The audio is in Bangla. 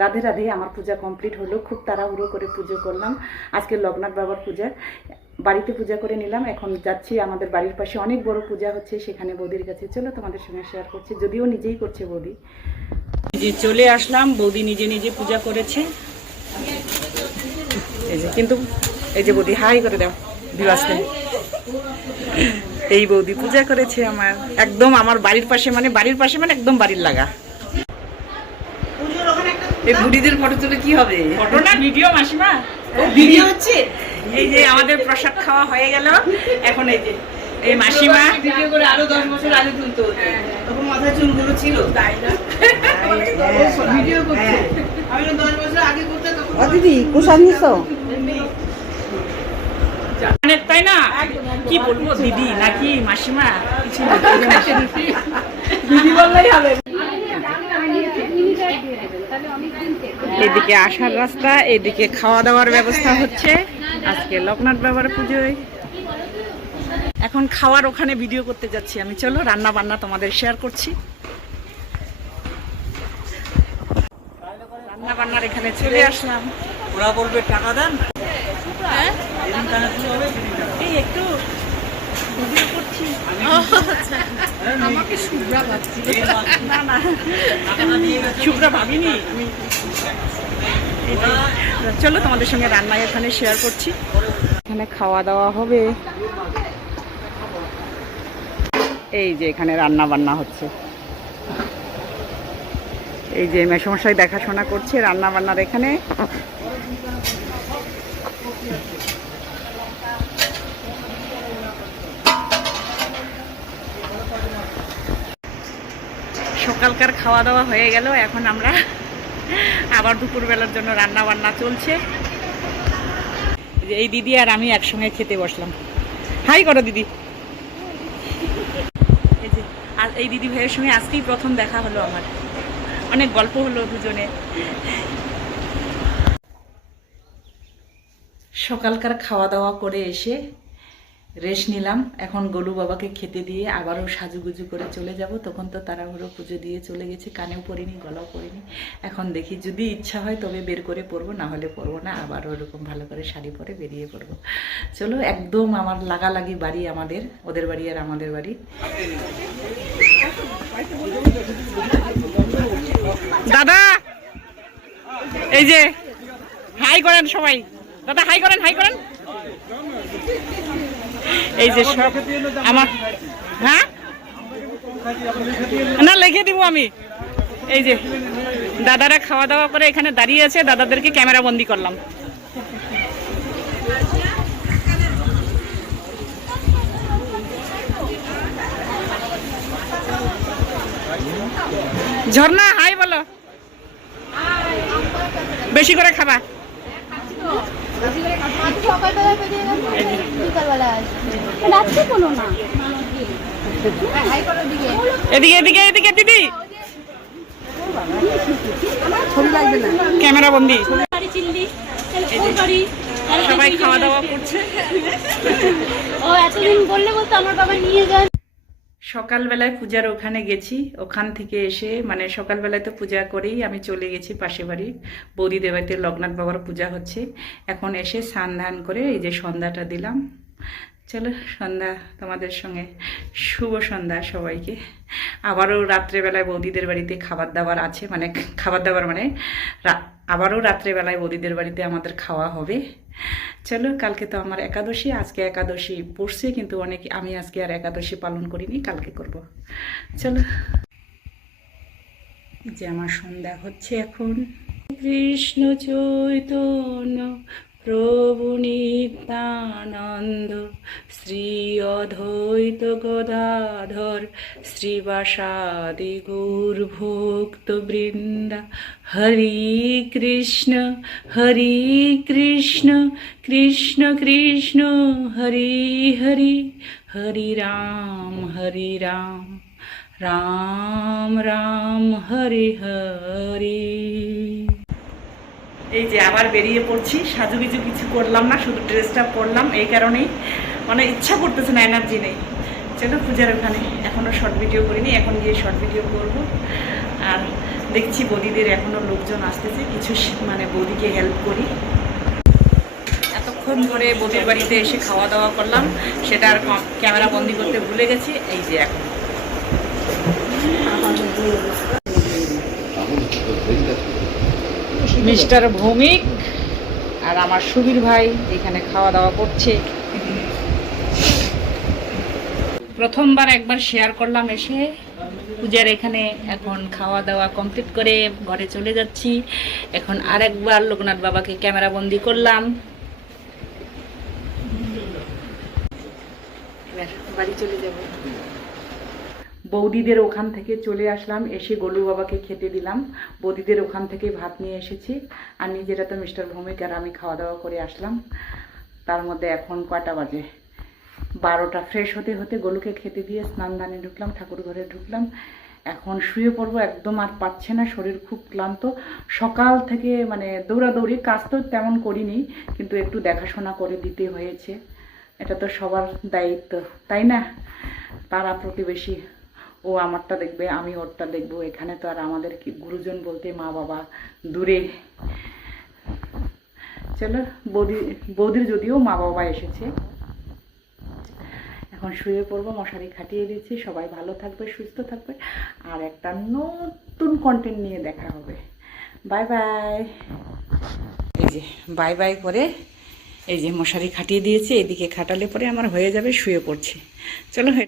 রাধে রাধে। আমার পূজা কমপ্লিট হলো, খুব তাড়াহুড়ো করে পুজো করলাম। আজকে লোকনাথ বাবার পূজা, বাড়িতে পূজা করে নিলাম। এখন যাচ্ছি আমাদের বাড়ির পাশে অনেক বড় পূজা হচ্ছে, সেখানে বৌদির কাছে। চলো তোমাদের সঙ্গে শেয়ার করছি, যদিও নিজেই করছে বৌদি। যে চলে আসলাম, বৌদি নিজে নিজে পূজা করেছে। এই যে কিন্তু এই যে বৌদি হাই করে দাও দিবাসকে। এই বৌদি পূজা করেছে আমার, একদম আমার বাড়ির পাশে, মানে বাড়ির পাশে মানে একদম বাড়ির লাগা। এই বুড়িদের ফটো তুলে কি হবে? ফটো না ভিডিও মাসিমা, ভিডিও হচ্ছে। এই যে আমাদের প্রসাদ খাওয়া হয়ে গেল, এখন এই যে এই মাসিমা ভিডিও করে আরো 10 বছর আগে তুলতো, তখন মাথায় চুলগুলো ছিল, তাই না? ভিডিও করছে, আমি 10 বছর আগে করতে তখন। ও দিদি কোষান নিছো জানেন তাই না? কি বলবো দিদি নাকি মাসিমা? কিছু না, দিদি বললেই হবে। এদিকে আসার রাস্তা, এদিকে খাওয়া দাওয়ার ব্যবস্থা হচ্ছে। আজকে লোকনাথ বাবার পুজোয় এখন খাওয়ার ওখানে ভিডিও করতে যাচ্ছি আমি। চলো রান্না বান্না তোমাদের শেয়ার করছি। রান্না বান্নার এখানে চলে আসলাম। ওরা বলবে টাকা দেন, এই একটু ভিডিও করছি। আমাকে শুভ্রা ভাবছি। না না শুভ্রা ভাবিনি আমি। চলো তোমাদের সঙ্গে রান্না এখানে শেয়ার করছি। এখানে খাওয়া দাওয়া হবে। এই যে এখানে রান্না বান্না হচ্ছে, এই যে মেসমশাই দেখাশোনা করছে রান্না বান্নার এখানে। সকালকার খাওয়া দাওয়া হয়ে গেল, এখন আমরা আবার দুপুরবেলার জন্য রান্না বান্না চলছে। এই দিদি আর আমি একসঙ্গে খেতে বসলাম। হাই করো দিদি। এই যে আর এই দিদি ভাইয়ের সঙ্গে আজকেই প্রথম দেখা হলো আমার, অনেক গল্প হলো দুজনে। সকালকার খাওয়া দাওয়া করে এসে রেস্ট নিলাম। এখন গোলু বাবাকে খেতে দিয়ে আবারও সাজুগুজু করে চলে যাব। তখন তো তাড়াহুড়ো পুজো দিয়ে চলে গেছে, কানেও পরিনি, গলাও পরিনি। এখন দেখি যদি ইচ্ছা হয় তবে বের করে পরবো, না হলে পরবো না। আবার ওরকম ভালো করে শাড়ি পরে বেরিয়ে পড়বো। চলো, একদম আমার লাগালাগি বাড়ি আমাদের, ওদের বাড়ি আর আমাদের বাড়ি। দাদা এই যে হাই করেন সবাই, দাদা হাই করেন, হাই করেন। এই যে সব আমার, হ্যাঁ না লিখে দিব আমি। এই যে দাদারা খাওয়া দাওয়া করে এখানে দাঁড়িয়ে আছে, দাদাদেরকে ক্যামেরা বন্দি করলাম। ঝর্ণা হাই বলো, বেশি করে খাবা। এদিকে এদিকে এদিকে দিদি, ক্যামেরা বন্দি। সবাই খাওয়া দাওয়া করছে। সকালবেলায় পূজার ওখানে গেছি, ওখান থেকে এসে মানে সকালবেলায় তো পূজা করেই আমি চলে গেছি পাশে বাড়ি বৌদিদের বাড়িতে। লোকনাথ বাবার পূজা হচ্ছে। এখন এসে স্নান ধান করে এই যে সন্ধ্যাটা দিলাম। চলো সন্ধ্যা তোমাদের সঙ্গে, শুভ সন্ধ্যা সবাইকে। আবারও রাত্রেবেলায় বৌদিদের বাড়িতে খাবার দাবার আছে, মানে খাবার দাবার মানে আবারও রাত্রেবেলায় বৌদিদের বাড়িতে আমাদের খাওয়া হবে। চলো, কালকে তো আমার একাদশী, আজকে একাদশী পড়ছে কিন্তু অনেক, আমি আজকে আর একাদশী পালন করিনি, কালকে করব। চলো, যে আমার সন্ধ্যা হচ্ছে এখন। কৃষ্ণ চৈতন্য প্রভু নিত্যানন্দ শ্রী অদ্বৈত গদাধর শ্রীবাসাদি গৌর ভক্ত বৃন্দা। হরি কৃষ্ণ কৃষ্ণ কৃষ্ণ হরি হরি, হরি রাম রাম রাম হরি হরি। এই যে আবার বেরিয়ে পড়ছি, সাজুগুজু কিছু করলাম না, শুধু ড্রেসটা পরলাম। এই কারণেই মানে ইচ্ছা করতেছে না, এনার্জি নেই। চলো পূজার ওখানে এখনও শর্ট ভিডিও করিনি, এখন গিয়ে শর্ট ভিডিও করব। আর দেখছি বৌদিদের এখনো লোকজন আসতেছে, কিছু মানে বৌদিকে হেল্প করি। এতক্ষণ ধরে বৌদির বাড়িতে এসে খাওয়া দাওয়া করলাম, সেটা আর ক্যামেরা বন্দি করতে ভুলে গেছি। এই যে এখন মিস্টার ভৌমিক আর আমার সুবীর ভাই এখানে খাওয়া দাওয়া করছে। প্রথমবার একবার শেয়ার করলাম এসে পূজার এখানে। এখন খাওয়া দাওয়া কমপ্লিট করে ঘরে চলে যাচ্ছি। এখন আরেকবার লোকনাথ বাবাকে ক্যামেরা বন্দি করলাম। এবার বাড়ি চলে যাব। বৌদিদের ওখান থেকে চলে আসলাম, এসে গোলু বাবাকে খেতে দিলাম। বৌদিদের ওখান থেকে ভাত নিয়ে এসেছি, আর নিজেরা তো মিস্টার ভৌমিক আর আমি খাওয়া দাওয়া করে আসলাম। তার মধ্যে এখন কয়টা বাজে, 12টা। ফ্রেশ হতে হতে গোলুকে খেতে দিয়ে স্নান দানে ঢুকলাম, ঠাকুর ঘরে ঢুকলাম। এখন শুয়ে পড়বো, একদম আর পাচ্ছে না, শরীর খুব ক্লান্ত। সকাল থেকে মানে দৌড়াদৌড়ি, কাজ তো তেমন করিনি, কিন্তু একটু দেখাশোনা করে দিতে হয়েছে। এটা তো সবার দায়িত্ব, তাই না? পাড়া প্রতিবেশী, ও আমারটা দেখবে, আমি ওরটা দেখবো। এখানে তো আর আমাদের কি গুরুজন বলতে মা বাবা দূরে। চলো, বৌদির যদিও মা বাবা এসেছে। এখন শুয়ে পড়বো, মশারি খাটিয়ে দিচ্ছি। সবাই ভালো থাকবে, সুস্থ থাকবে, আর একটা নতুন কন্টেন্ট নিয়ে দেখা হবে। Bye bye. এই যে বাই বাই করে এই যে মশারি খাটিয়ে দিয়েছি, এদিকে খাটালে পরে আমার হয়ে যাবে, শুয়ে পড়ছি। চলো।